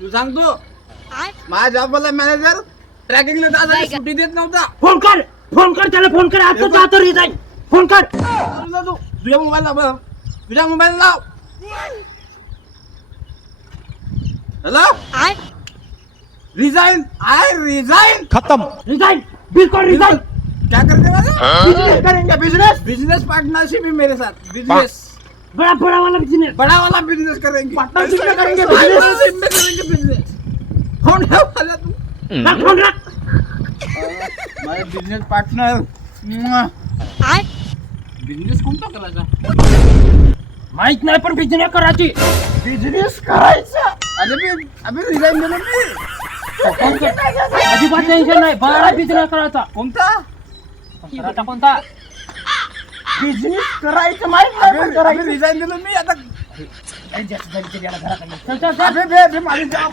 तू सांगतो माझ्या जॉबला मॅनेजर ट्रॅकिंगला जायला सुट्टी देत नव्हता. फोन कर त्याला फोन कर आता जातो रिझाईन. फोन कर. तू तुझ्या मोबाईल लाव बरं. तुझ्या मोबाईल लाव. हॅलो रिजाइन खत्म. रिझाईन बिल्कुल रिझाईन. क्या करते वाले बिजनेस करेंगे बिजनेस. बिजनेस पार्टनरशिप है मेरे साथ. बिजनेस बड़ा वाला बिजनेस. बड़ा वाला बिजनेस करेंगे. पार्टनरशिप में करेंगे पार्टनरशिप में करेंगे बिजनेस. कौन है वाला तू? रख फोन रख. माझे बिजनेस पार्टनर. बिजनेस कोणता करायचा माहित नाही पण बिजनेस करायची. बिजनेस करायचा. अबे रिजाइन दिलं मी. अजिबात टेन्शन नाही. बरा बिजनेस करायचा. कोणता करायचा कोणता बिजनेस करायचं माहित नाही. अबे रिजाइन दिलं मी आता. चल चल चल. अबे माझी जॉब